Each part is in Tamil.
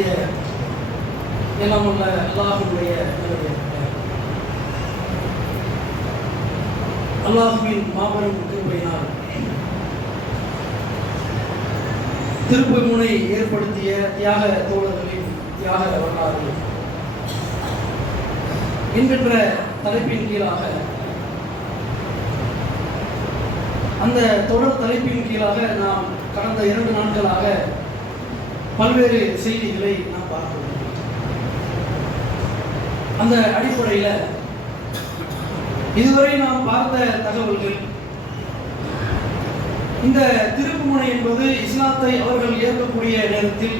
நம்முடைய எல்லாமுள்ள அல்லாஹ்வுடைய அல்லாஹ்வின் மாபெரும் கிருபையினால் திருப்புமுனை ஏற்படுத்திய தியாக தோழர்களின் தியாக வரலாறு என்கின்ற தலைப்பின் கீழாக அந்த தொடர் தலைப்பின் கீழாக நாம் கடந்த 2 நாட்களாக பல்வேறு செய்திகளை நாம் பார்க்கிறோம். அந்த அடிப்படையில் இதுவரை நாம் பார்த்த தகவல்கள், இந்த திருப்புமுனை என்பது இஸ்லாத்தை அவர்கள் ஏற்கக்கூடிய நேரத்தில்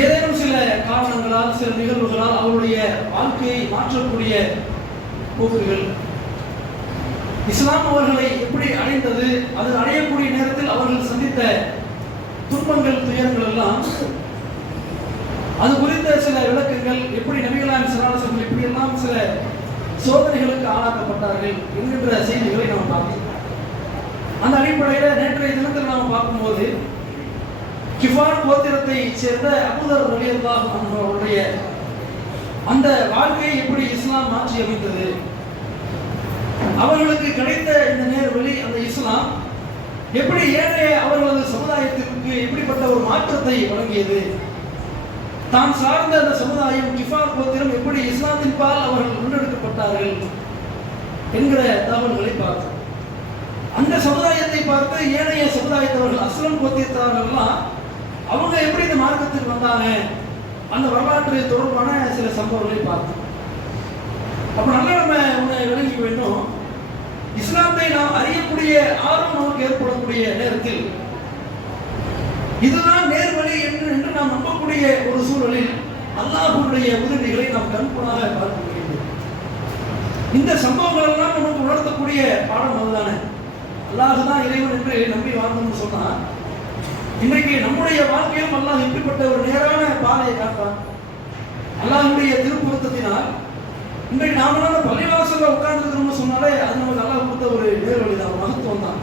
ஏதேனும் சில காரணங்களால், சில நிகழ்வுகளால் அவருடைய வாழ்க்கையை மாற்றக்கூடிய போக்குகள், இஸ்லாம் அவர்களை எப்படி அடைந்தது, அது அடையக்கூடிய நேரத்தில் அவர்கள் சந்தித்த துன்பங்கள், துயரங்கள் எல்லாம், அது குறித்த சில விளக்கங்கள், எப்படி நபிகளாம் சலாசங்கள் எப்படியெல்லாம் சில சோதனைகளுக்கு ஆளாக்கப்பட்டார்கள் என்கின்ற செய்திகளை நாம் பார்த்தோம். அந்த அடிப்படையில் நேற்றைய தினத்தில் நாம் பார்க்கும்போது கிஃபார் கோத்திரத்தை சேர்ந்த அபூதர் ரலியல்லாஹு அன்ஹு அவருடைய அந்த வாழ்க்கையை எப்படி இஸ்லாம் மாற்றி அமைத்தது, அவர்களுக்கு கிடைத்த இந்த நேர்வழி, அந்த இஸ்லாம் எப்படி ஏனைய அவர்களது சமுதாயத்திற்கு எப்படிப்பட்ட ஒரு மாற்றத்தை வழங்கியது, தான் சார்ந்த அந்த சமுதாயம் கிஃபார் கோத்திரம் எப்படி இஸ்லாத்தின் பால் அவர்கள் முன்னெடுக்கப்பட்டார்கள் என்கிற தகவல்களை பார்த்தோம். அந்த சமுதாயத்தை பார்த்து ஏனைய சமுதாயத்தவர்கள் அஸ்லம் கோத்திரத்தார்கள்லாம் அவங்க எப்படி இந்த மார்க்கத்துக்கு வந்தாங்க, அந்த வரலாற்று தொடர்பான சில சம்பவங்களை பார்த்தோம். அப்ப நல்லா நம்ம ஒண்ணு விளங்கிக்க வேண்டும். இஸ்லாத்தை நாம் அறியக்கூடிய ஆர்வம் நமக்கு ஏற்படக்கூடிய நேரத்தில் இதுதான் நேர்வழி என்று நாம் நம்பக்கூடிய ஒரு சூழலில் அல்லாஹ்வுடைய உதவிகளை நாம் கண்கூடாக பார்க்க முடியும். இந்த சம்பவங்கள் எல்லாம் நமக்கு உணர்த்தக்கூடிய பாடம் அதுதானே. அல்லாஹ் தான் இறைவன் என்று நம்பி வாழ்ந்தோம்னு சொன்னா, இன்றைக்கு நம்முடைய வாழ்க்கையிலும் அல்லாஹ் எப்படிப்பட்ட ஒரு நேரான பாதையை காட்டான். அல்லாஹ்வுடைய திருப்பொருத்தத்தினால் இன்றைக்கு நாம பள்ளிவாசல்ல உட்கார்ந்துருக்கிறோம்னு சொன்னாலே அது நமக்கு அல்லாஹ் கொடுத்த ஒரு நேர்வழி தான், மகத்துவம் தான்.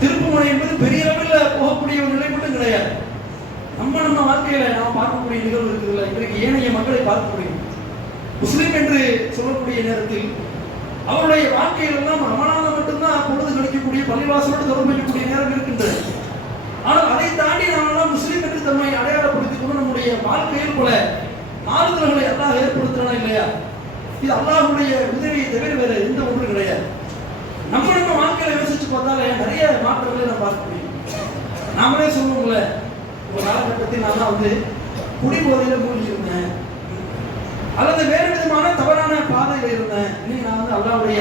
திருப்புமுனை என்பது பெரிய அளவில் போகக்கூடிய ஒரு நிலை மட்டும் கிடையாது. நம்ம வாழ்க்கையில நாம் பார்க்கக்கூடிய நிகழ்வு இருக்குதுல்ல, இன்றைக்கு ஏனைய மக்களை பார்க்க முடியும். முஸ்லிம் என்று சொல்லக்கூடிய நேரத்தில் அவருடைய வாழ்க்கையில் எல்லாம் ரமணான மட்டும்தான் பொழுது கழிக்கக்கூடிய, பள்ளிவாசலோடு தொடர்பு வைக்கக்கூடிய நேரம் இருக்கின்றது. ஆனால் அதை தாண்டி நாம் முஸ்லிம் என்று தம்மை அடையாளப்படுத்திக் கொண்டு நம்முடைய வாழ்க்கையில் போல மாறுதல்களை அல்லாஹ் ஏற்படுத்தினா இல்லையா, இது அல்லாஹ்வுடைய உதவியை தவிர வேற எந்த ஒன்றும் கிடையாது. நம்ம வாழ்க்கையில யோசிச்சு பார்த்தாலே நிறைய மாற்றங்களை நம்ம பார்க்க முடியும். நாமளே சொல்லுவோம்ல, ஒரு காலகட்டத்தில் நான் குடிபோதையில மூழ்கி இருந்தேன், அல்லது வேறு விதமான தவறான பாதையில் இருந்தேன். இன்னைக்கு நான் அல்லாஹ்வுடைய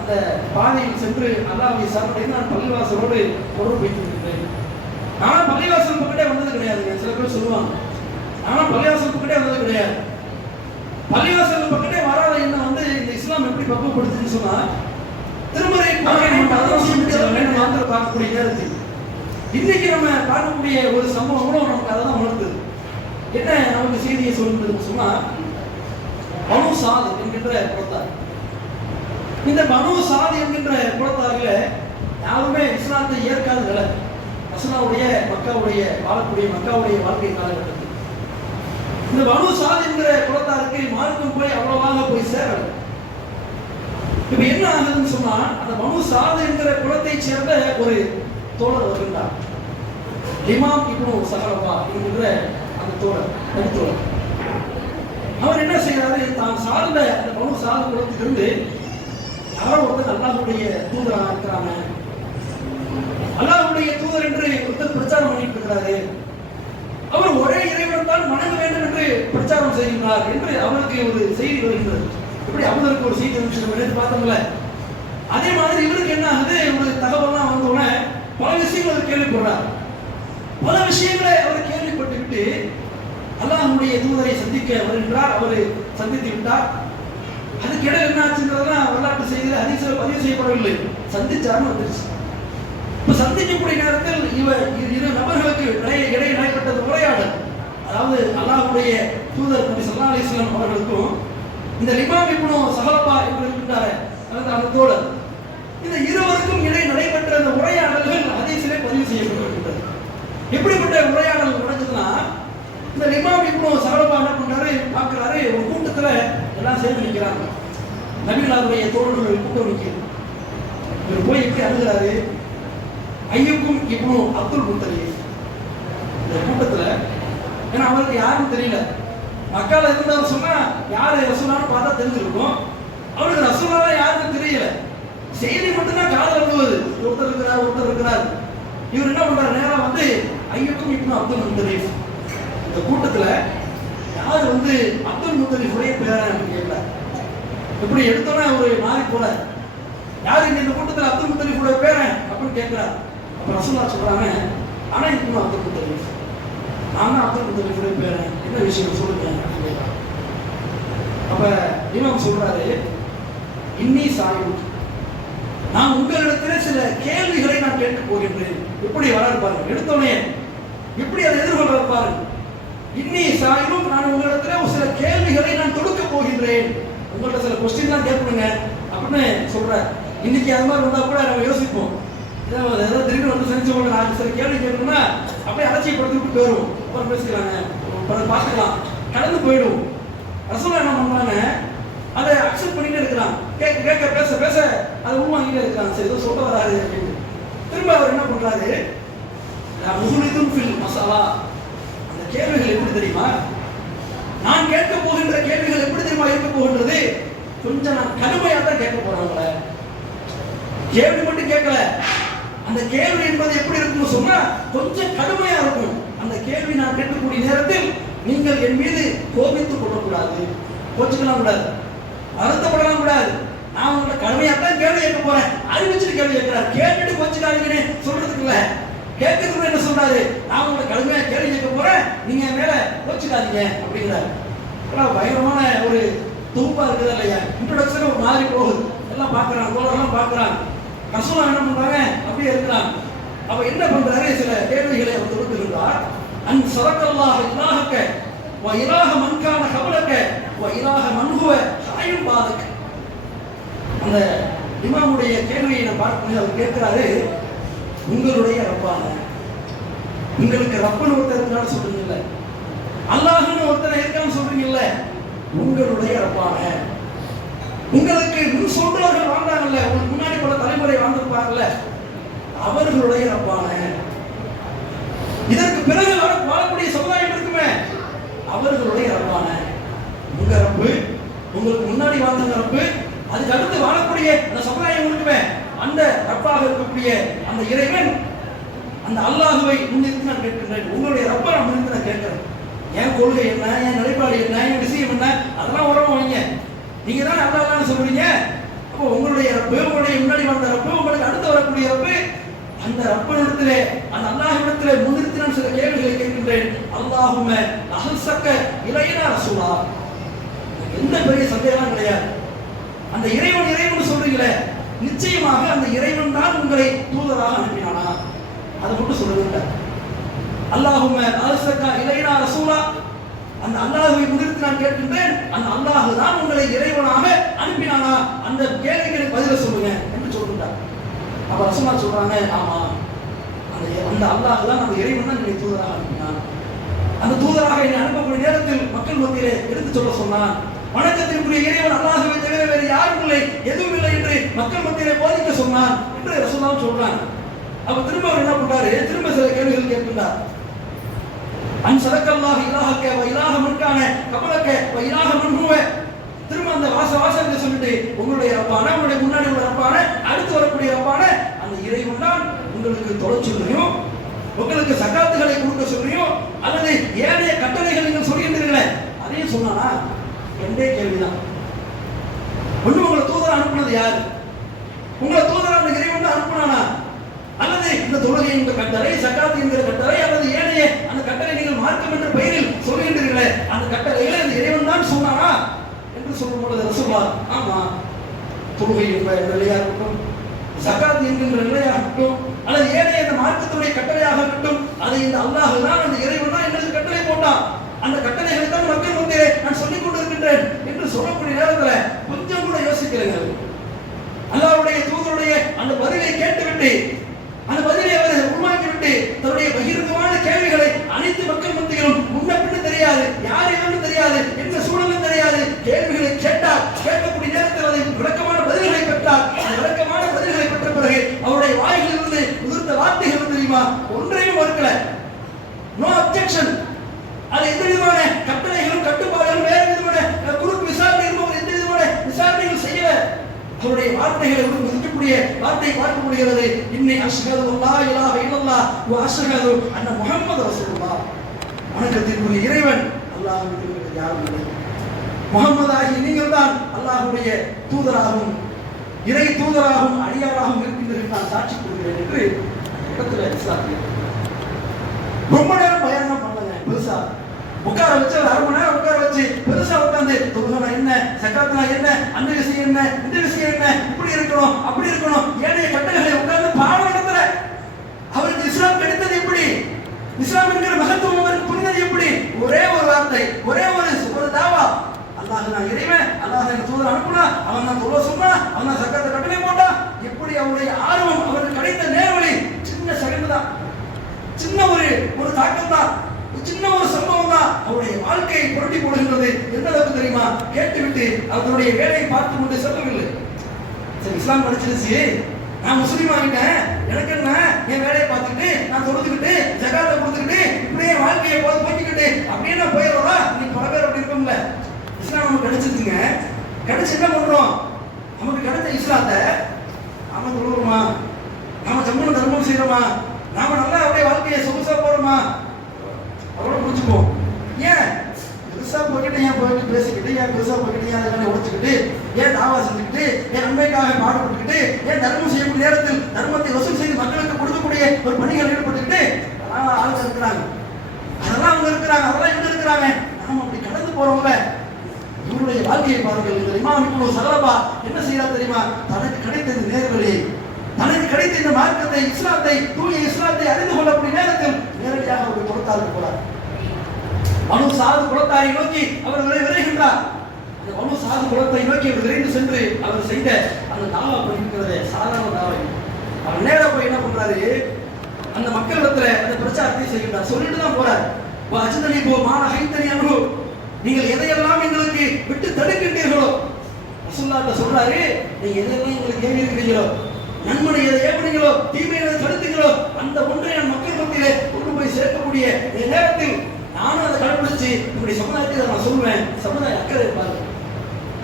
அந்த பாதையில் சென்று அல்லாஹ்வை சார்ந்து நான் பள்ளிவாசலோடு தொடர்பு வைத்திருக்கிறேன். நான் பள்ளிவாசல் பக்கத்தே வந்தது கிடையாதுங்க. சில பேர் சொல்லுவாங்க, நான் பள்ளிவாசல் பக்கத்தே வந்தது கிடையாது. பள்ளிவாசல் பக்கத்தே வராத என்ன இந்த இஸ்லாம் எப்படி பக்குவப்படுத்துன்னு சொன்னா, திருமறை பார்க்கக்கூடிய நேரத்தில் இன்னைக்கு நம்ம பார்க்கக்கூடிய ஒரு சம்பவம் கூட நமக்கு அதை தான் உணர்த்துது. என்ன நமக்கு செய்தியை சொல்லுன்னு சொன்னா, பனு சாத் என்கின்ற குலத்தார். இந்த பனு சாத் என்கின்ற குலத்தாரில் யாருமே இஸ்லாத்தை ஏற்காதவர்கள, ரசூலுல்லாஹ்வுடைய மக்காவுடைய வாழக்கூடிய மக்காவுடைய வாழ்க்கை காலகட்டத்தில் இந்த பனு சாத் என்கிற குலத்தாருக்கு மார்க்கம் போய் அவ்வளவாக போய் சேரல. இப்ப என்ன ஆகுதுன்னு சொன்னா, அந்த பனு சாத் என்கிற குலத்தை சேர்ந்த ஒரு தோழர் வருகின்றார், இமாம் இப்னு சஹலபா என்கிற அந்த தோழர், நபித்தோழர். அவர் என்ன செய்யறாரு, தான் சார்ந்த அந்த பனு சாத் குலத்திலிருந்து யாரோ ஒருத்தர் அல்லாஹ்வுடைய தூதராக இருக்கிறாங்க, அல்லாஹ்வுடைய தூதர் என்று ஒருத்தர் பிரச்சாரம் பண்ணிட்டு இருக்கிறாரு, அவர் ஒரே இறைவன் தான் வணங்க வேண்டும் என்று பிரச்சாரம் செய்கின்றார் என்று அவருக்கு ஒரு செய்தி வருகிறது. இப்படி அவருக்கு ஒரு செய்தி வந்து பார்த்தோம்ல, அதே மாதிரி இவருக்கு என்ன ஆகுது, ஒரு தகவல்லாம் வந்தோடனே பல விஷயங்கள் அவர் கேள்விப்படுறார். பல விஷயங்களை அவர் கேள்விப்பட்டுவிட்டு அல்லாஹ்வுடைய தூதரை சந்திக்க வருகின்றார். அவர் சந்தித்து விட்டார். அதுக்கு இடையில என்ன ஆச்சுன்றதெல்லாம் வரலாற்று செய்தியில் ஹதீஸ்ல பதிவு செய்யப்படவில்லை. சந்திச்சாருன்னு வந்துருச்சு. இப்ப சந்திக்கக்கூடிய நேரத்தில் இரு நபர்களுக்கு இடையே நடைபெற்றது உரையாடல். அதாவது அல்லாஹ்வுடைய தூதர் நபி ஸல்லல்லாஹு அலைஹி வஸல்லம் அவர்களுக்கும் இந்த இமாம் இப்னு சஹலபா என்று இருக்கின்றாரே அந்த தோழர், இந்த இருவருக்கும் இடையே நடைபெற்ற அந்த உரையாடல்கள் ஹதீஸிலே பதிவு செய்யப்பட்டிருக்கின்றது. எப்படிப்பட்ட உரையாடல் நடக்குதுன்னா, இந்த இமாம் இப்னு சலபா என்ன பண்றாரு, பார்க்கிறாரு ஒரு கூட்டத்துல எல்லாம் சேர்ந்து நிற்கிறாங்க. நபிகளாருடைய தோழர்கள் கூட்டம் நிற்கிறது. இவர் போய் எப்படி அணுகிறாரு, ஐயுக்கும் இப்னு அப்துல் முத்தலீப் இந்த கூட்டத்துல, ஏன்னா அவருக்கு யாரும் தெரியல. மக்கால இருந்தாலும் சொன்னா யாரு ரசூலான்னு பார்த்தா தெரிஞ்சிருக்கும். அவருக்கு ரசூலா யாருன்னு தெரியல, செய்தி மட்டும்தான் காதல் விழுவது. ஒருத்தர் இருக்கிறார். இவர் என்ன பண்றாரு, நேரா வந்து ஐயுக்கும் இப்னு அப்துல் முத்தலீப் இந்த கூட்டத்துல யாரு வந்து அப்துல் முத்தலீஃபுடைய பேரன் கேட்கல. இப்படி எடுத்தோன்னா ஒரு மாறி போல, யாரு இந்த கூட்டத்தில் அப்துல் முத்தலீஃபுடைய பேரன் அப்படின்னு கேட்கிறார். அப்ப ரசூலா சொல்றாங்க, ஆனா இப்னு அப்துல் முத்தலீப், நான் தான் அப்துல் முத்தலீஃபுடைய பேரன், என்ன விஷயம் சொல்லுங்க. அப்ப இமாம் சொல்றாரு, இன்னி சாயும், நான் உங்களிடத்தில் சில கேள்விகளை நான் கேட்க போகின்றேன். எப்படி வளர்ப்பாரு எடுத்தோடனே, எப்படி அதை எதிர்கொள்ள பாருங்க. இன்னி சாயும், நான் உங்களிடத்தில் சில கேள்விகளை நான் தொடுக்க போகின்றேன். உங்கள்ட்ட சில கொஸ்டின் தான் கேட்பணுங்க அப்படின்னு சொல்ற. இன்னைக்கு அது மாதிரி வந்தா கூட நம்ம யோசிப்போம், ஏதாவது திடீர்னு வந்து செஞ்சு கொண்டு நான் சில கேள்வி கேட்கணும்னா அப்படியே அலட்சியப்படுத்திட்டு போயிடும். அப்புறம் பேசிக்கலாங்க, பார்த்துக்கலாம், கடந்து போயிடும். ரசூலா என்ன பண்றாங்க, அதை அக்செப்ட் பண்ணிட்டே இருக்கிறான். கேட்க பேச பேச அதை உள்வாங்கிட்டே இருக்கிறான். சரி, ஏதோ சொல்ல வராது அப்படின்னு. திரும்ப அவர் என்ன பண்றாரு, முகுலிதும் ஃபில் மசாலா, அந்த கேள்விகள் எப்படி தெரியுமா, நான் கேட்க போகின்ற கேள்விகள் எப்படி தெரியுமா இருக்க போகின்றது, கொஞ்சம் நான் கடுமையாக தான் கேட்க போறாங்கள. கேள்வி மட்டும் கேட்கல, அந்த கேள்வி என்பது எப்படி இருக்குன்னு சொன்னா கொஞ்சம் கடுமையா இருக்கும். அந்த கேள்வி நான் கேட்கக்கூடிய நேரத்தில் நீங்கள் என் மீது கோபித்துக் கொள்ளக்கூடாது, கோச்சுக்கலாம் கூடாது, வருத்தப்படலாம் கூடாது. நான் உங்களை கடுமையாத்தான் கேள்வி கேட்க போறேன், அறிவிச்சுட்டு கேள்வி கேட்கிறார். கேட்டுட்டு கோச்சுக்காதீங்கன்னு சொல்றதுக்கு இல்ல, கேட்கறதுக்கு என்ன சொல்றாரு, நான் உங்களை கடுமையா கேள்வி கேட்க போறேன், நீங்க மேல கோச்சுக்காதீங்க அப்படிங்கிறாரு. பயங்கரமான ஒரு தொகுப்பா இருக்குதா இல்லையா? இன்ட்ரோடக்ஷன் ஒரு மாதிரி போகுது, எல்லாம் பாக்குறாங்க, தோழரெல்லாம் பாக்குறாங்க. ரசூலா என்ன பண்றாங்க, அப்படியே இருக்கிறாங்க. அப்ப என்ன பண்றாரு, சில கேள்விகளை அவர் தொடுத்திருந்தார். அன் சரக்கல்லாஹ இலாஹக வ இலாஹ மன் கான கபலக வ இலாஹ மன் ஹுவ ஹாயும் பாதக. அந்த இமாமுடைய கேள்வியை நான் பார்க்கும்போது அவர் கேட்கிறாரு, உங்களுடைய ரப்பான, உங்களுக்கு ரப்பன் ஒருத்தர் இருக்கான்னு சொல்றீங்கல்ல, அல்லாஹ்னு ஒருத்தர் இருக்கான்னு சொல்றீங்கல்ல, உங்களுடைய ரப்பான, உங்களுக்கு முன் சொல்றவர்கள் வாழ்ந்தாங்கல்ல, உங்களுக்கு முன்னாடி பல தலைமுறை வாழ்ந்திருப்பாங்கல்ல, அவர்களுடைய ரப்பான, இதற்கு பிறகு வாழக்கூடிய சமுதாயம் இருக்குமே, அவர்களுடைய ரப்பான, உங்க ரப்பு, உங்களுக்கு முன்னாடி வாழ்ந்த ரப்பு, அதுக்கு அடுத்து வாழக்கூடிய அந்த சமுதாயம் இருக்குமே, அந்த ரப்பாக இருக்கக்கூடிய அந்த இறைவன், அந்த அல்லாஹுவை முன்னிறுத்தி நான் கேட்கின்றேன். உங்களுடைய ரப்பை நான் முன்னிறுத்தி நான் கேட்கிறேன். என் கொள்கை என்ன, என் நிலைப்பாடு என்ன, என் விஷயம் என்ன, அதெல்லாம் உறவு வைங்க. நீங்க தான் அல்லாஹ்னு சொல்றீங்க. அப்போ உங்களுடைய ரப்பு, உங்களுடைய முன்னாடி வந்த ரப்பு, உங்களுக்கு அடுத்து வரக்கூடிய ரப்பு, அந்த ரப்பனிடத்திலே, அந்த அல்லாஹ்விடத்திலே முன்னிறுத்தி நான் சில கேள்விகளை கேட்கின்றேன். அல்லாஹும்ம அஹ்சக்க இலைனா ரசூலா, எந்த பெரிய சந்தேகம் கிடையாது. அந்த இறைவன் இறைவன் சொல்றீங்களே, நிச்சயமாக அந்த இறைவன் தான் உங்களை தூதராக அனுப்பினானா, அதை மட்டும் சொல்லுங்க. அல்லாஹும்ம அஹ்சக்க இலைனா ரசூலா, அந்த அல்லாஹ்வை முன்னிறுத்தி நான் கேட்கின்றேன், அந்த அல்லாஹ் தான் உங்களை இறைவனாக அனுப்பினானா, அந்த கேள்விகளுக்கு பதில சொல்லுங்க என்று சொல்றாங்க. அப்ப ரசூலா சொல்றாங்க, ஆமா, அந்த அல்லாஹ் தான் அந்த இறைவன் தான் என்னை தூதராக அனுப்பினான். அந்த தூதராக என்னை அனுப்பக்கூடிய நேரத்தில் மக்கள் மத்தியிலே எடுத்து சொல்ல சொன்னான், வணக்கத்திற்குரிய இறைவன் அல்லாஹ்வை தவிர வேறு யாரும் இல்லை, எதுவும் இல்லை என்று மக்கள் மத்தியிலே போதிக்க சொன்னான் என்று ரசூலா சொல்றாங்க. அப்ப திரும்ப அவர் என்ன பண்றாரு, திரும்ப சில கேள்விகள் கேட்கின்றார். அன் சரக்கல்லாஹ் இலாஹக வ இலாஹ மன் கான கபலக வ இலாஹ மன் ஹுவ, திரும்ப அந்த வாசகத்தை சொல்லிட்டு, உங்களுடைய ரப்பான, உங்களுடைய முன்னாடி உள்ள ரப்பான, அடுத்து வரக்கூடிய ரப்பான அந்த இறைவன் தான் உங்களுக்கு தொலை சொல்றியும், உங்களுக்கு சகாத்துகளை கொடுக்க சொல்றியும், அல்லது ஏனைய கட்டளைகள் நீங்கள் சொல்கின்றீர்களே அதையும் சொன்னானா? ரெண்டே கேள்விதான். ஒண்ணு, உங்களை தூதரா அனுப்புனது யாரு? உங்களை தூதரா அந்த இறைவன் தான் அனுப்புனானா? அல்லது இந்த தொழுகை என்ற கட்டளை, சகாத்து என்கிற கட்டளை, அல்லது ஏனைய அந்த கட்டளை நீங்கள் மார்க்கம் என்ற பெயரில் சொல்கின்றீர்களே அந்த கட்டளைகளை அந்த இறைவன் தான் சொன்னானா என்று சொல்லும் பொழுது ரசூலுல்லாஹ், ஆமா, தொழுகை என்ற நிலையாக இருக்கட்டும், சகாத் என்கின்ற நிலையாக இருக்கட்டும், அல்லது ஏனைய அந்த மார்க்கத்துடைய கட்டளையாக இருக்கட்டும், அதை இந்த அல்லாஹ் தான், அந்த இறைவன் தான் எங்களுக்கு கட்டளை போட்டான், அந்த கட்டளைகளை தான் மக்கள் முன்னே நான் சொல்லிக் கொண்டிருக்கின்றேன் என்று சொல்லக்கூடிய நேரத்தில் கொஞ்சம் கூட யோசிக்கிறேங்க. அல்லாஹ்வுடைய தூதருடைய அந்த பதிலை கேட்டுவிட்டு, அந்த பதிலை அவர் உருவாக்கிவிட்டு, தன்னுடைய பகிரங்கமான கேள்விகளை அனைத்து மக்கள் மத்தியிலும் முன்ன பின்ன வார்த்தைகளை இருக்கக்கூடிய வார்த்தை பார்க்க முடிகிறது. இன்னை அஷ்ஹது அல்லா இலாஹ இல்லல்லாஹ் வ அஷ்ஹது அன்ன முஹம்மது ரசூலுல்லாஹ். வணக்கத்திற்குரிய இறைவன் அல்லாஹ்வை தவிர யாரும் இல்லை. முஹம்மது ஆகிய நீங்கள் தான் அல்லாஹ்வுடைய தூதராகவும் இறை தூதராகவும் அடியாராகவும் இருக்கின்றீர்கள் நான் சாட்சி கொடுக்கிறேன் என்று இடத்துல இஸ்லாத்தில் ரொம்ப நேரம் பயணம் பண்ணல. பெருசா உட்கார வச்சு ஒரு அரை மணி நேரம் உட்கார வச்சு பெருசா உட்காந்து தொழுகனா என்ன, சக்காத்துனா என்ன, அந்த விஷயம் என்ன, இந்த விஷயம் என்ன, இப்படி இருக்கணும் அப்படி இருக்கணும் ஏனைய கட்டளைகளை உட்கார்ந்து பாடம் நடத்துற அவருக்கு இஸ்லாம் கிடைத்தது எப்படி, இஸ்லாம் என்கிற மகத்துவம் அவருக்கு புரிந்தது எப்படி? ஒரே ஒரு வார்த்தை, ஒரே ஒரு தாவா, அல்லாஹ் நான் இறைவன், அல்லாஹ் எனக்கு தூதர் அனுப்புனா, அவன் தான் தொழுவ சொன்னா, அவன் தான் சக்காத்தை கட்டளை போட்டா, எப்படி அவருடைய ஆர்வம் அவருக்கு கிடைத்த நேர்வழி சின்ன செகண்ட் தான், சின்ன ஒரு தாக்கம் தான், சின்ன ஒரு சம்பவம் தான் அவருடைய வாழ்க்கையை புரட்டி போடுகின்றது. எந்த அளவுக்கு தெரியுமா? கேட்டுவிட்டு அவருடைய வேலையை பார்த்து கொண்டு செல்லவில்லை. சரி இஸ்லாம் படிச்சிருச்சு, நான் முஸ்லீம் ஆகிட்டேன், எனக்கு என்ன என் வேலையை பார்த்துக்கிட்டு நான் தொழுதுக்கிட்டு ஜகாத்தை கொடுத்துக்கிட்டு இப்படியே வாழ்க்கையை போக்கிக்கிட்டு அப்படியே நான் போயிடுறோம்னா நீ பல பேர் அப்படி இருக்கும்ல. இஸ்லாம் நமக்கு கிடைச்சிருச்சுங்க, கிடைச்சு என்ன பண்றோம்? நமக்கு கிடைச்ச இஸ்லாத்தை நாம தொழுகிறோமா, நாம ஜம்முன தர்மம் செய்யறோமா, நாம நல்லா அப்படியே வாழ்க்கையை சொகுசா போறோமா, அவரோட முடிச்சுப்போம். ஏன் பெருசா போய்கிட்டு, ஏன் போயிட்டு பேசிக்கிட்டு, ஏன் பெருசா போய்கிட்டு, ஏன் அதெல்லாம் உடைச்சுக்கிட்டு, ஏன் தாவா செஞ்சுக்கிட்டு, ஏன் நன்மைக்காக பாடுபட்டுக்கிட்டு, ஏன் தர்மம் செய்யக்கூடிய நேரத்தில் தர்மத்தை வசூல் செய்து மக்களுக்கு கொடுக்கக்கூடிய ஒரு பணிகள் ஈடுபட்டுக்கிட்டு ஆளுங்க இருக்கிறாங்க. அதெல்லாம் அவங்க இருக்கிறாங்க, அதெல்லாம் இவங்க இருக்கிறாங்க. நாம அப்படி கடந்து போறவங்க இவருடைய வாழ்க்கையை பாருங்கள். இந்த இமாம் இப்னு சலபா என்ன செய்யறாரு தெரியுமா? தனக்கு கிடைத்தது நேர்வழி, தனக்கு கிடைத்த இந்த மார்க்கத்தை, இஸ்லாத்தை, தூய இஸ்லாத்தை அறிந்து கொள்ளக்கூடிய நேரத்தில் நேரடியாக அவருடைய குலத்தாருக்கு போறார். மனு சாது குலத்தாரை நோக்கி அவர் விரைகின்றார். அந்த மனு சாது குலத்தை நோக்கி அவர் விரைந்து சென்று அவர் செய்த அந்த தாவா பண்ணிருக்கிறத சாதாரண தாவை அவர் நேர போய் என்ன பண்றாரு? அந்த மக்களிடத்துல அந்த பிரச்சாரத்தை செய்கின்றார். சொல்லிட்டு தான் போறார். அஜந்தனி போ மான ஹைத்தனி அனுகு, நீங்கள் எதையெல்லாம் எங்களுக்கு விட்டு தடுக்கின்றீர்களோ, ரசூலுல்லாஹ் சொல்றாரு, நீங்க எதையெல்லாம் எங்களுக்கு ஏவி இருக்கிறீங்களோ, நன்மனை எதை ஏவனீங்களோ, தீமையை தடுத்தீங்களோ, அந்த ஒன்றை நான் மக்கள் மத்தியிலே கொண்டு போய் சேர்க்கக்கூடிய நேரத்தில் நானும் அதை கடைபிடிச்சு இப்படி சமுதாயத்தை நான் சொல்லுவேன். சமுதாய அக்கறை பாருங்கள்,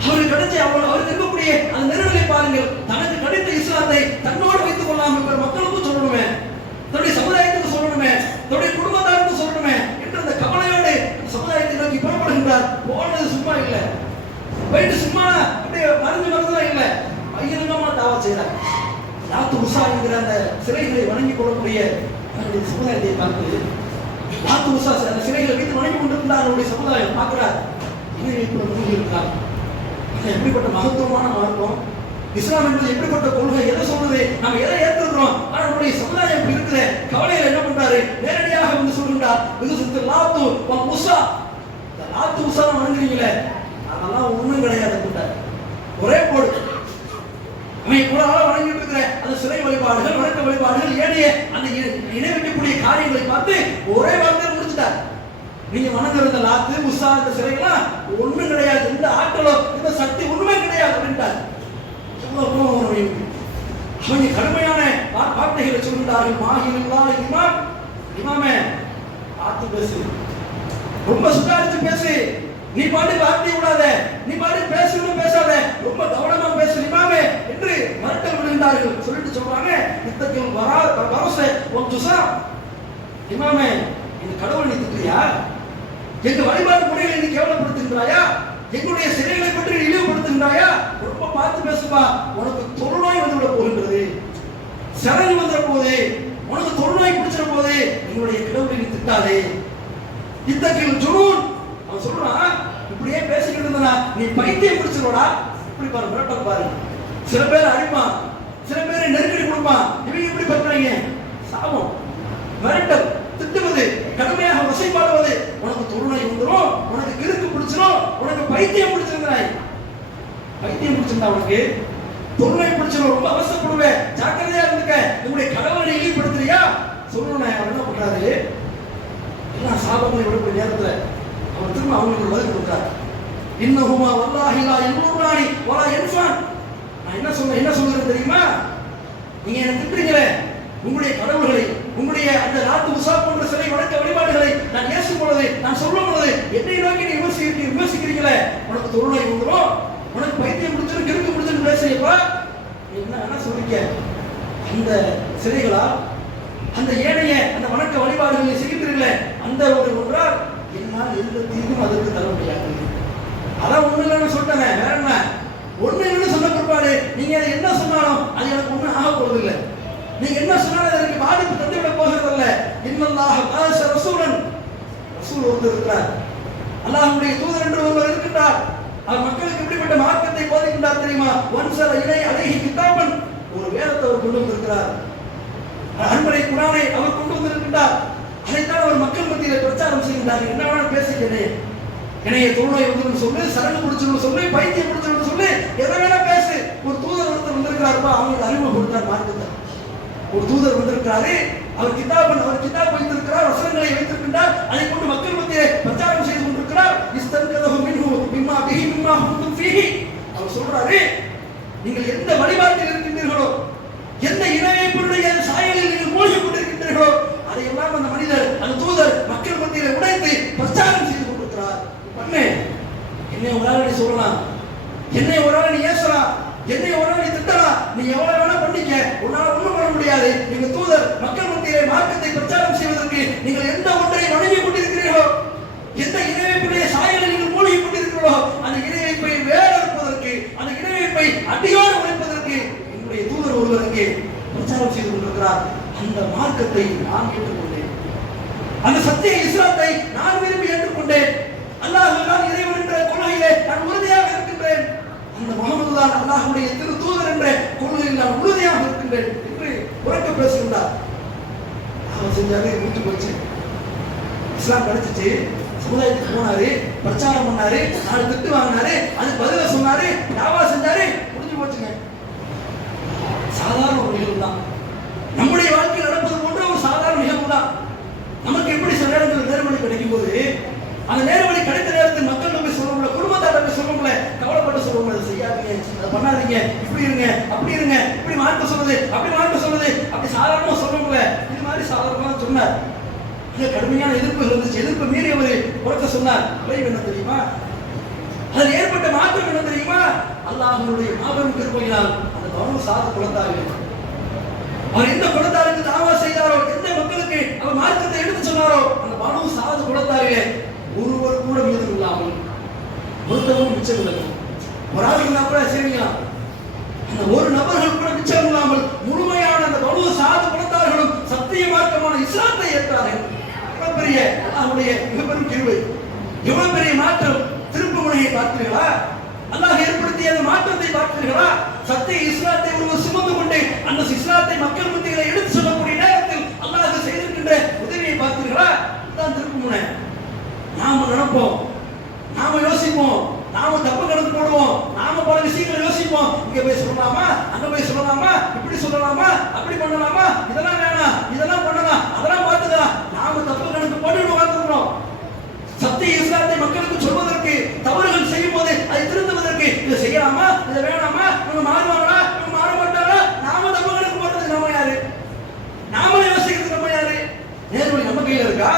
அவருக்கு கிடைச்ச அவருக்கு இருக்கக்கூடிய அந்த நிறுவனை பாருங்கள். தனக்கு கிடைத்த இஸ்லாத்தை தன்னோடு வைத்துக் கொள்ளாமல் மக்களுக்கும் சொல்லணுமே, தன்னுடைய சமுதாயத்துக்கு சொல்லணுமே, தன்னுடைய குடும்பத்தாருக்கு சொல்லணுமே என்ற அந்த கவலையோடு சமுதாயத்தை நோக்கி புறப்படுகின்றார். போனது சும்மா இல்லை, போயிட்டு சும்மா அப்படியே மறந்துதான் இல்லை, பகிரங்கமா தாவா செய்யறார். லாத்து உசா என்கிற அந்த சிலைகளை வணங்கி கொள்ளக்கூடிய சமுதாயத்தை பார்த்து, லாத்து உசா அந்த சிலைகளை வைத்து வணங்கி கொண்டிருந்தார். அவருடைய சமுதாயம் பார்க்கிறார், இதை மூடி இருக்கிறார். எப்படிப்பட்ட மகத்துவமான மார்க்கம் இஸ்லாம் என்பது, எப்படிப்பட்ட கொள்கை, எதை சொல்றது, நம்ம எதை ஏற்றுக்கிறோம், ஆனா நம்முடைய சமுதாயம் இப்படி இருக்கிற கவலையில என்ன பண்றாரு? நேரடியாக வந்து சொல்கின்றார், லாத்து உசா, லாத்து உசா வணங்குறீங்களே அதெல்லாம் ஒண்ணும் கிடையாது, ஒரே போடு. அவன் கூட வணங்கிட்டு இருக்கிற அந்த சிலை வழிபாடுகள், வணக்க வழிபாடுகள், ஏனைய அந்த இணைவிக்கக்கூடிய காரியங்களை பார்த்து ஒரே வார்த்தை முடிச்சுட்டார். நீங்க வணங்குற லாத்து உசா இந்த சிலைகள்லாம் ஒண்ணும் கிடையாது, இந்த ஆற்றலோ இந்த சக்தி ஒண்ணுமே கிடையாது அப்படின்ட்டார். அவங்க கடுமையான வார்த்தைகளை சொல்லிட்டார்கள். மாஹில்லா இமாம், இமாமே பார்த்து பேசு, ரொம்ப சுதாரிச்சு பேசு, நீ பாட்டு வார்த்தை விடாத, நீ பாட்டு பேசணும் பேசாத, ரொம்ப கவனமா பேசு இமாமே என்று மறுத்தல் விடுகின்றார்கள். சொல்லிட்டு சொல்றாங்க, இத்தகைய வரச ஒரு துசா, இமாமே இந்த கடவுள் நீ திட்டுறியா, எங்க வழிபாட்டு முறைகளை நீ கேவலப்படுத்துகின்றாயா, எங்களுடைய சிலைகளை பற்றி இழிவுபடுத்துகின்றாயா, ரொம்ப பார்த்து பேசுமா, உனக்கு தொழுநோய் வந்து விட போகின்றது, சிறகு வந்துட போகுது, உனக்கு தொழுநோய் பிடிச்சிட போகுது, எங்களுடைய கடவுளை நீ திட்டாதே. இத்தகைய ஜுனூன் அவன் சொல்றான், இப்படியே பேசிக்கிட்டு இருந்தா நீ பைத்தியம் பிடிச்சிருவடா. இப்படி பாரு, மிரட்டல் பாரு. சில பேர் அடிப்பான், சில பேரை நெருக்கடி கொடுப்பான். இவங்க இப்படி பண்றாங்க, சாபம், மிரட்டல், திட்டுவது, கடுமையாக வசைப்பாடுவது, உனக்கு தொழுநோய் வந்துடும், உனக்கு கிறுக்கு பிடிச்சிடும், உனக்கு பைத்தியம் பிடிச்சிருந்தாய், பைத்தியம் பிடிச்சிருந்தா உனக்கு தொழுநோய் பிடிச்சிடும், ரொம்ப அவசரப்படுவேன், ஜாக்கிரதையா இருந்துக்க, உங்களுடைய கடவுளை இழிவுபடுத்துறியா சொல்லணும். அவர் என்ன பண்றாரு? எல்லாம் சாபங்களை விடக்கூடிய நேரத்துல அவர் திரும்ப அவங்களுக்கு பதில் கொடுக்கிறார். இன்னஹுமா வல்லாஹி லா யுர்ரானி வலா யன்ஃபான். நான் என்ன சொல்றேன் தெரியுமா? நீங்க என்ன திட்டுறீங்களே, உங்களுடைய கடவுள்களை, உங்களுடைய அந்த லாத்து உசா போன்ற சிலை வணக்க வழிபாடுகளை நான் ஏசும் பொழுது, நான் சொல்லும் பொழுது என்னை நோக்கி நீ விமர்சிக்கிறீங்களே, உனக்கு தொழுநோய் வந்துடும், உனக்கு பைத்தியம் பிடிச்சிடும், கிறுக்கு பிடிச்சிடும் பேசுறப்பா, என்ன சொல்லிக்க, அந்த சிலைகளால் அந்த ஏனைய அந்த வணக்க வழிபாடுகளை செய்கிறீர்களே அந்த ஒரு ஒன்றால் என்னால் எந்த தீர்வும் அதற்கு தர முடியாது. அதான் ஒண்ணு இல்லைன்னு சொல்லிட்டேன். வேற என்ன ஒண்ணு இல்லைன்னு சொன்ன பிற்பாடு நீங்க அதை என்ன சொன்னாலும் அது எனக்கு ஒண்ணு ஆக போறது இல்லை. நீங்க என்ன சொன்னாலும் எனக்கு பாதிப்பு தந்துவிட போகிறது அல்ல. இன்னல்லாஹ் பாஸ ரசூலன், ரசூல் ஒருத்தர் இருக்கிறார், அல்லாஹ்வுடைய தூதர் என்று ஒருவர் இருக்கின்றார். அவர் மக்களுக்கு எப்படிப்பட்ட மார்க்கத்தை போதிக்கின்றார் தெரியுமா? ஒன்சர இலை அலைஹி கிதாபன், ஒரு வேதத்தை அவர் கொண்டு வந்திருக்கிறார், அன்பரை குரானை அவர் கொண்டு வந்திருக்கின்றார். அதைத்தான் அவர் மக்கள் மத்தியில் பிரச்சாரம் செய்கின்றார். என்ன வேணாலும் பேசிக்கிறேன், என்னைய தொழுநோய் வந்து சொல்லு, சரக்கு பிடிச்சவங்க சொல்லு, பைத்தியம் பிடிச்சவங்க சொல்லு, எதை வேணா பேசு. ஒரு தூதர் ஒருத்தர் வந்திருக்கிறாருப்பா, அவங்களுக்கு அறிமுகம் கொடுத்தார் மார்க்கத்தை. ஒரு தூதர் வந்திருக்கிறாரு, அவர் கிதாப் வைத்திருக்கிறார், வசனங்களை வைத்திருக்கின்றார், அதை கொண்டு மக்கள் மத்தியிலே பிரச்சாரம் செய்து கொண்டிருக்கிறார். இஸ்தன்கதஹு மின்ஹு மிம்மா பிஹி மிம்மா ஹுந்தும் ஃபீஹி, அவர் சொல்றாரு, நீங்கள் எந்த வழிபாட்டில் இருக்கின்றீர்களோ, எந்த இறைவனுடைய சாயலில் நீங்கள் மூழ்கி கொண்டிருக்கின்றீர்களோ, அதையெல்லாம் அந்த மனிதர், அந்த தூதர் மக்கள் மத்தியிலே உடைத்து பிரச்சாரம் செய்து கொண்டிருக்கிறார். பண்ணு, என்னை ஒரு ஆள் நீ சொல்லலாம், என்னை ஒரு ஆள் நீ ஏசலாம், என்னை ஒரு ஆள் நீ திட்டலாம், நீ எவ்வளவு வேணா பண்ணிக்க, உன்னால ஒண்ணும் பண்ண முடியாது. நீங்க தூதர் மக்கள் மத்தியிலே மார்க்கத்தை பிரச்சாரம் செய்வதற்கு நீங்கள் எந்த ஒன்றை வணங்கி கொண்டிருக்கிறீர்களோ, எந்த இறைவனுடைய சாயலில் நீங்கள் மூழ்கி கொண்டிருக்கிறீர்களோ, அந்த இறைவைப்பை வேறறுப்பதற்கு, அந்த இறைவைப்பை அடியோடு உழைப்பதற்கு என்னுடைய தூதர் ஒருவருக்கு பிரச்சாரம் செய்து கொண்டிருக்கிறார். அந்த மார்க்கத்தை நான் ஏற்றுக்கொண்டேன், அந்த சத்திய இஸ்லாத்தை நான் விரும்பி ஏற்றுக்கொண்டேன். அல்லாஹ் தான் இறைவன் என்ற கொள்கையிலே நான் உறுதியாக இருக்கின்றேன். அந்த முகமது தான் அல்லாஹ்வுடைய திரு தூதர் என்ற கொள்கையில் நான் உறுதியாக இருக்கின்றேன் என்று உறக்க பேசுகின்றார். அவன் செஞ்சாரு, வீட்டுக்கு வச்சு இஸ்லாம் கிடைச்சிச்சு, சமுதாயத்துக்கு போனாரு, பிரச்சாரம் பண்ணாரு, 4 திட்டு வாங்கினாரு, அதுக்கு பதில சொன்னாரு, தாவா செஞ்சாரு, முடிஞ்சு போச்சுங்க. சாதாரண ஒரு நிகழ்வு தான், நம்முடைய வாழ்க்கையில் நடப்பது போன்ற ஒரு சாதாரண நிகழ்வு தான். நமக்கு எப்படி சில நேரங்கள் நேர்வழி கிடைக்கும் போது, அந்த நேர்வழி கிடைத்த நேரத்தில் மக்கள் போய் சொல்ல, குடும்பத்தாட்ட போய் சொல்ல, கவலைப்பட்டு சொல்ல, அதை செய்யாதீங்க, அதை பண்ணாதீங்க, இப்படி இருங்க, அப்படி இருங்க, இப்படி மாற்ற சொல்லுது, அப்படி மாற்ற சொல்லுது, அப்படி சாதாரணமா சொல்ல, இது மாதிரி சாதாரணமா சொன்னார். கடுமையான எதிர்ப்புகள் இருந்துச்சு. எதிர்ப்பு மீறி அவர் உறக்க சொன்னார். விளைவு என்ன தெரியுமா? அதில் ஏற்பட்ட மாற்றம் என்ன தெரியுமா? அல்லாஹ்வுடைய மாபெரும் கிருபையினால் அந்த பனு சாத் குலத்தார்கள், அவர் எந்த குலத்தாருக்கு தாவா செய்தாரோ, எந்த மக்களுக்கு அவர் மார்க்கத்தை எடுத்து சொன்னாரோ, அந்த பனு சாத் குலத்தாரிலே ஒருவர் கூட மீதம் இல்லாமல், ஒருத்தவங்க மிச்சம் இல்லை. ஒரு ஆள் இருந்தா கூட செய்வீங்களா? அந்த ஒரு நபர்கள் கூட மிச்சம் இல்லாமல் முழுமையான அந்த பனு சாத் குலத்தார்களும் சத்திய மார்க்கமான இஸ்லாத்தை ஏற்றார்கள். பெரிய அல்லாஹ்வுடைய மிகப்பெரும் கிருபை, எவ்வளவு பெரிய மாற்றம். திருப்பு முனையை பார்த்தீர்களா? அல்லாஹ் ஏற்படுத்திய அந்த மாற்றத்தை பார்த்தீர்களா? சத்திய இஸ்லாத்தை ஒருவர் சுமந்து கொண்டு அந்த இஸ்லாத்தை மக்கள் மத்தியிலே எடுத்து சொல்லக்கூடிய நேரத்தில் அல்லாஹ் செய்திருக்கின்ற உதவியை பார்த்தீர்களா? இதுதான் திருப்பு முனை. நாம நினைப்போம், நாம யோசிப்போம், நாம தப்பு கணக்கு போடுவோம், நாம பல விஷயங்களை யோசிப்போம். இங்க போய் சொல்லலாமா, அங்க போய் சொல்லலாமா, இப்படி சொல்லலாமா, அப்படி பண்ணலாமா, இதெல்லாம் வேணாம், இதெல்லாம் பண்ணலாம், அதெல்லாம் பார்த்துக்கலாம். நாம தப்பு கணக்கு போட்டு பார்த்துக்கிறோம். சத்திய இஸ்லாத்தை மக்களுக்கு சொல்வதற்கு, தவறுகள் செய்யும் போது அதை திருத்துவதற்கு, இதை செய்யலாமா, இதை வேணாமா, இவங்க மாறுவாங்களா, இவங்க மாற மாட்டாங்களா, நாம தப்பு கணக்கு போடுறது நம்ம யாரு? நாமளே யோசிக்கிறது நம்ம யாரு? நேர்வழி நம்ம கையில இருக்கா?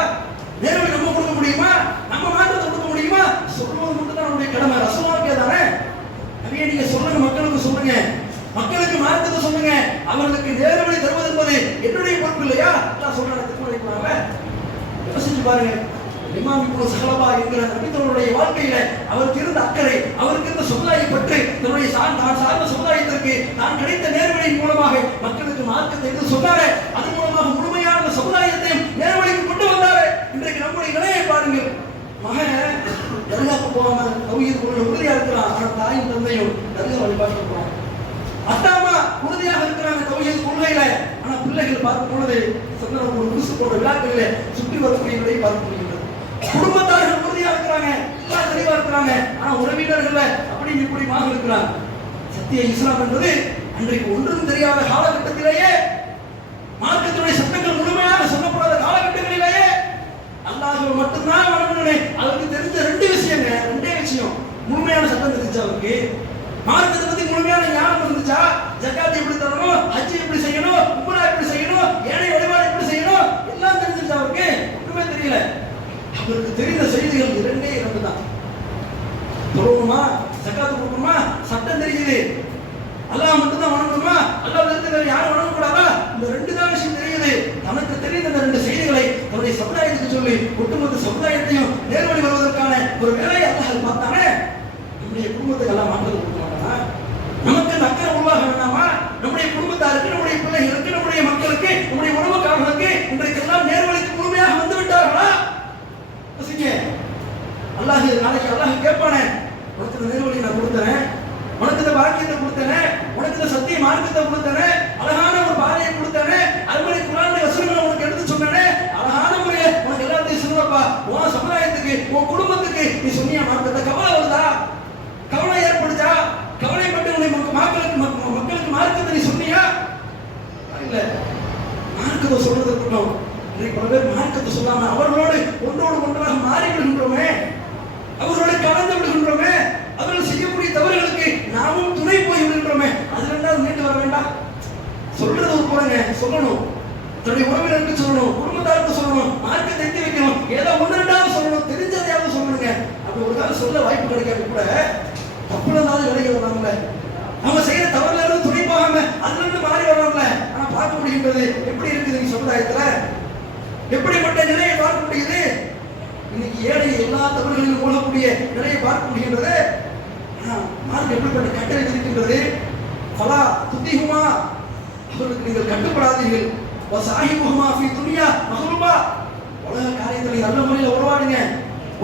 நேர்வழி நம்ம கொடுக்க முடியுமா? நம்ம மாற்றத்தை கொடுக்க முடியுமா? சொல்லுவது மட்டும் தான் நம்முடைய கடமை. ரசூலுல்லாஹ்வே தானே, நிறைய நீங்க சொல்லுங்க, மக்களுக்கு சொல்லுங்க, மக்களுக்கு மார்க்கத்தை சொல்லுங்க, அவர்களுக்கு நேர்வழி தருவது என்பது என்னுடைய பொறுப்பு இல்லையா? நான் சொல்றேன், திருமலைக்குள்ளாக யோசிச்சு பாருங்க. இமாம் இப்னு ஸஹலபா என்கிற நபித்தோருடைய வாழ்க்கையில அவருக்கு இருந்த அக்கறை, அவருக்கு இருந்த சமுதாய பற்று, தன்னுடைய தான் சார்ந்த சமுதாயத்திற்கு தான் கிடைத்த நேர்வழியின் மூலமாக மக்களுக்கு மார்க்கத்தை எடுத்து சொன்னாரு. அதன் மூலமாக முழுமையான சமுதாயத்தையும் நேர்வழிக்கு கொண்டு வந்தாரு. இன்றைக்கு நம்முடைய நிலையை பாருங்கள். மகன் தர்காவுக்கு போகாம தௌஹீத் கொள்கை உறுதியா இருக்கிறான், ஆனா தாயும் தந்தையும் தர்கா வழிபாட்டு போறான். அத்தாமா உறுதியாக இருக்கிறாங்க தௌஹீத் கொள்கையில, ஆனா பிள்ளைகள் பார்க்கும் பொழுது சந்தனம் ஒரு முழுசு போன்ற விழாக்களிலே சுற்றி வரக்கூடிய நிலையை பார்க்க முடிகிறது. குடும்பத்தார்கள் உறுதியா இருக்கிறாங்க, எல்லாம் தெளிவா இருக்கிறாங்க, ஆனா உறவினர்கள் அப்படி இப்படிமாக இருக்கிறாங்க. சத்திய இஸ்லாம் என்பது அன்றைக்கு ஒன்றும் தெரியாத காலகட்டத்திலேயே, மார்க்கத்தினுடைய சட்டங்கள் முழுமையாக சொல்லப்படாத காலகட்டங்களிலேயே அல்லாஹ்வை மட்டும்தான் வணங்கணும். அவருக்கு தெரிஞ்ச 2 விஷயங்க, 2 விஷயம். முழுமையான சட்டம் தெரிஞ்சு அவருக்கு, மார்க்கத்தை பத்தி முழுமையான ஞானம் இருந்துச்சா? ஜகாத் எப்படி தரணும், ஹஜ் எப்படி செய்யணும், உம்ரா எப்படி செய்யணும், ஏழை வழிபாடு எப்படி செய்யணும், எல்லாம் தெரிஞ்சிருச்சா அவருக்கு? ஒன்றுமே தெரியல. அவருக்கு தெரிந்த செய்திகள் 2 தான். தொழுவணுமா, ஜகாத் கொடுக்கணுமா, சட்டம் தெரியுது. அல்லாஹ் மட்டும் தான் வணங்கணுமா? அல்லாஹ் இருந்து வேற யாரும் வணங்கக்கூடாதா? இந்த ரெண்டு தான் விஷயம் தெரியுது. தனக்கு தெரிந்த இந்த ரெண்டு செய்திகளை தன்னுடைய சமுதாயத்துக்கு சொல்லி ஒட்டுமொத்த சமுதாயத்தையும் நேர்வழி வருவதற்கான ஒரு வேலையை அல்லாஹ் பார்த்தானே. நம்முடைய குடும்பத்துக்கு எல்லாம் மாற்றம் கொடுக்க மாட்டானா? நமக்கு அந்த அக்கறை உருவாக வேண்டாமா? நம்முடைய குடும்பத்தாருக்கு, நம்முடைய பிள்ளைகளுக்கு, நம்முடைய மக்களுக்கு, நம்முடைய உறவுக்காரர்களுக்கு இன்றைக்கெல்லாம் நேர்வழிக்கு முழுமையாக வந்து விட்டார்களா? அல்லாஹ் நாளைக்கு அல்லாஹ் கேட்பானே, உனக்கு இந்த நேர்வழி நான் கொடுத்தேன், உனக்கு இந்த பாக்கியத்தை கொடுத்தேன், உனக்கு இந்த சத்திய மார்க்கத்தை கொடுத்தேன், அழகான ஒரு பாதையை கொடுத்தேன், அது மாதிரி குர்ஆனுடைய வசனங்களை உனக்கு எடுத்து சொன்னேன், அழகான முறையை உனக்கு எல்லாத்தையும் சொன்னப்பா. உன் சமுதாயத்துக்கு, உன் குடும்பத்துக்கு நீ சொன்னிய மார்க்கத்தை கவலை வருதா? கவலை ஏற்படுச்சா? கவலைப்பட்டு உன்னை மக்களுக்கு மார்க்கத்தை நீ சொன்னியா? இல்ல. மார்க்கத்தை சொல்றது இருக்கட்டும். இன்னைக்கு பல பேர் மார்க்கத்தை சொல்லாம அவர்களோடு ஒன்றோடு ஒன்றாக மாறி விடுகின்றோமே, அவர்களோடு கலந்து விடுகின்றோமே, அவர்கள் செய்யக்கூடிய தவறுகளுக்கு நாமும் துணை போய் விடுகின்றோமே. அது ரெண்டாவது மீண்டு வர வேண்டாம். சொல்றது ஒரு போறங்க சொல்லணும், தன்னுடைய உறவினருக்கு சொல்லணும், குடும்பத்தாருக்கு சொல்லணும், மார்க்கத்தை எத்தி வைக்கணும், ஏதோ ஒன்று ரெண்டாவது சொல்லணும், தெரிஞ்சதையாவது சொல்லணுங்க. அப்படி ஒரு காலம் சொல்ல வாய்ப்பு கிடைக்காது கூட தப்புனதாவது விலகி வர்றாங்கல்ல, அவங்க செய்யற தவறுல இருந்து துணை போகாம அதுல இருந்து மாறி வர்றாங்கல்ல. ஆனா பார்க்க முடிகின்றது எப்படி இருக்குது நீங்க சமுதாயத்துல, எப்படிப்பட்ட நிலையை பார்க்க முடியுது? இன்னைக்கு ஏழை எல்லா தவறுகளிலும் மூலக்கூடிய நிலையை பார்க்க முடிகின்றது. மார்க் எப்படிப்பட்ட கட்டளை இருக்கின்றது? பலா துத்திகுமா, அவர்களுக்கு நீங்கள் கட்டுப்படாதீர்கள். சாஹிபுஹுமா ஃபீ துன்யா மஹ்ரூபா, உலக காரியத்தில் நல்ல முறையில் உருவாடுங்க,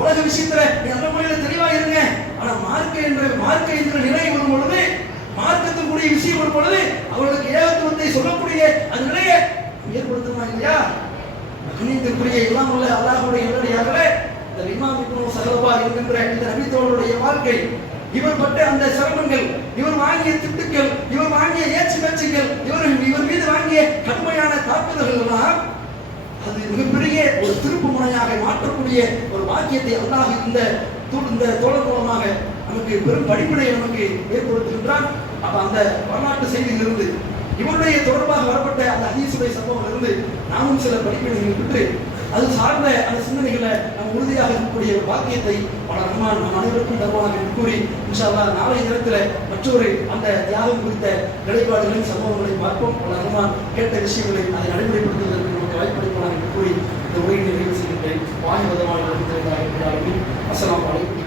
உலக விஷயத்துல நல்ல முறையில் தெளிவா இருங்க. ஆனா மார்க்க என்ற நிலை வரும் பொழுது, மார்க்கத்தினுடைய விஷயம் வரும் பொழுது அவர்களுக்கு ஏகத்துவத்தை சொல்லக்கூடிய அந்த நிலையை ஏற்படுத்துமா இல்லையா? கணிதத்திற்குரிய எல்லாம் உள்ள அல்லாஹ்வுடைய நல்லடியார்களே, இந்த இமாம் இப்னு சலபா என்கின்ற இந்த நபித்தோழருடைய வாழ்க்கை, இவர் பட்ட அந்த சிரமங்கள், இவர் வாங்கிய திட்டுக்கள், இவர் வாங்கிய ஏச்சு பேச்சுக்கள், இவர் மீது வாங்கிய கடுமையான தாக்குதல்கள் எல்லாம் அது மிகப்பெரிய ஒரு திருப்பு முனையாக மாற்றக்கூடிய ஒரு வாக்கியத்தை அல்லாஹ் இந்த தோழர் மூலமாக நமக்கு பெரும் படிப்பினை நமக்கு ஏற்படுத்துகின்றார். அப்ப அந்த வரலாற்று செய்தியிலிருந்து இவருடைய தொடர்பாக வரப்பட்ட அந்த ஹதீஸுடைய சம்பவம் இருந்து நாமும் சில படிப்பினைகளை பெற்று அது சார்ந்த அந்த சிந்தனைகளை நம்ம உறுதியாக இருக்கக்கூடிய ஒரு வாக்கியத்தை பல ரஹ்மான் நம் அனைவருக்கும் தருவாங்க என்று கூறி இன்ஷா அல்லாஹ் நாளைய தினத்தில் மற்றொரு அந்த தியாகம் குறித்த நிலைப்பாடுகளின் சம்பவங்களை பார்ப்போம். பல ரஹ்மான் கேட்ட விஷயங்களை அதை நடைமுறைப்படுத்துவதற்கு நமக்கு வாய்ப்பளிப்பாங்க என்று கூறி இந்த உரையை நிறைவு செய்கின்றேன். வாய் வதமான அஸ்ஸலாமு அலைக்கும்.